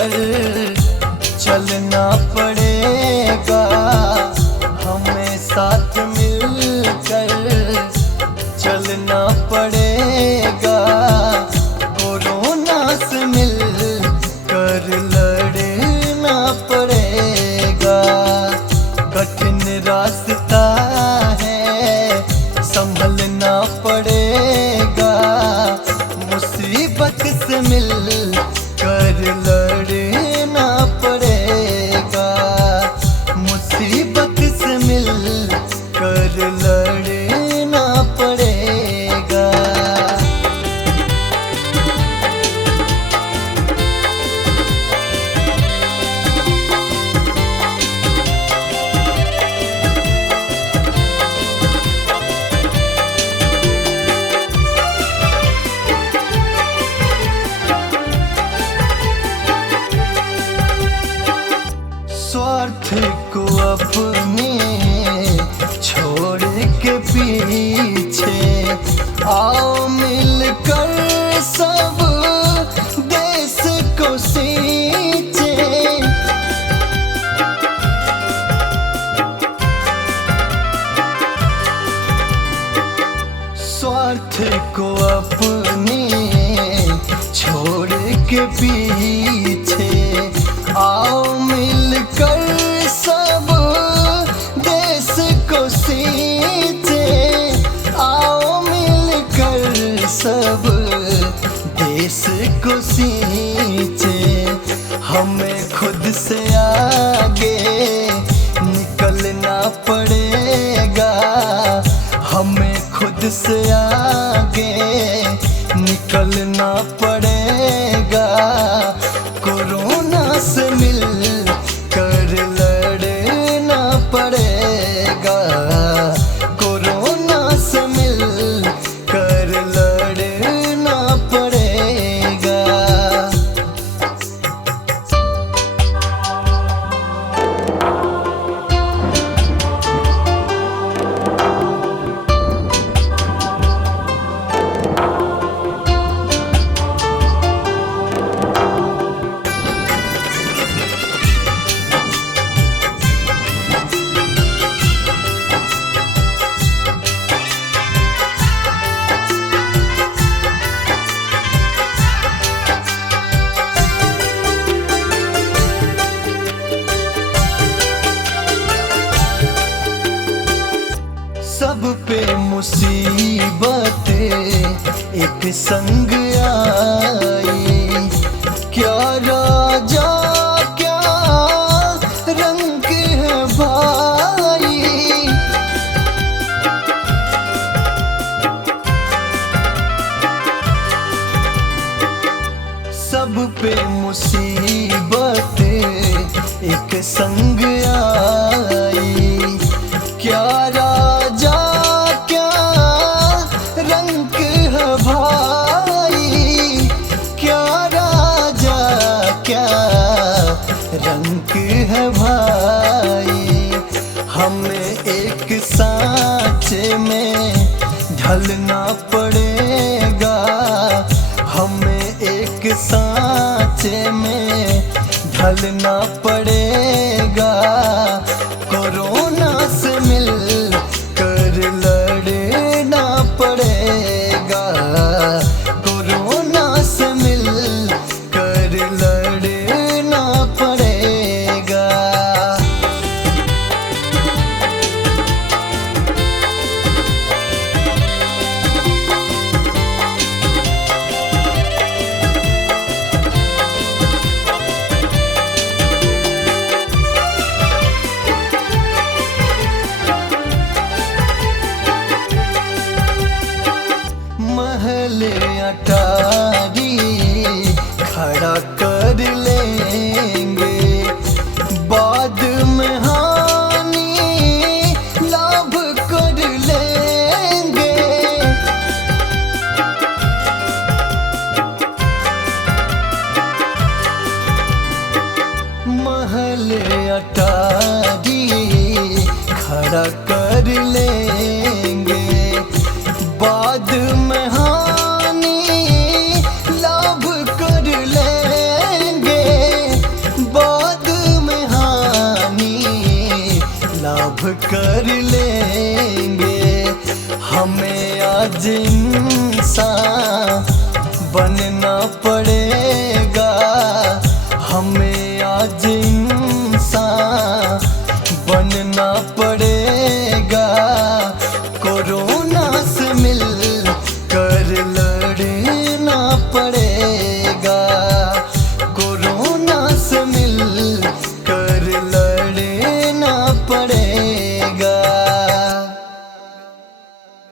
कर चलना पड़ेगा, हमें साथ मिलकर चलना पड़ेगा। कोरोना से मिलकर लड़ना पड़ेगा। कठिन रास्ता है संभलना पड़ेगा, मुसीबत से मिलकर लड़ना पड़ेगा, मुसीबत से मिलकर लड़ना पड़ेगा। स्वार्थ को अपने छोड़ के पीछे आओ मिलकर सब देश को सींचे। स्वार्थ को अपने छोड़ के पीछे आओ मिलकर सब देश को सींचे, आओ मिलकर सब देश को सींचे। हमें खुद से आगे निकलना पड़ेगा, हमें खुद से आगे निकलना पड़ेगा। कोरोना से मिलकर लड़ना पड़ेगा, कोरोना से मिलकर लड़ना पड़ेगा। सब पे मुसीबतें एक संग आई, क्या राजा क्या रंग है भाई। सब पे मुसीबतें एक संग आई, क्या राजा क्या रंग है भाई, क्या राजा क्या रंग है भाई। हमें एक सांचे में ढलना पड़ेगा, हमें एक सांचे में ढलना पड़ेगा। कोरोना से मिलकर लड़ना पड़ेगा, कोरोना से मिलकर लड़ना पड़ेगा। महले अटारी खड़ा कर लेंगे, बाद में हानि लाभ कर लेंगे। महले अटारी खड़ा कर लेंगे, बाद में हानि लाभ कर लेंगे। आज इंसान बनना पड़ेगा, हमें आज इंसान बनना पड़ेगा। कोरोना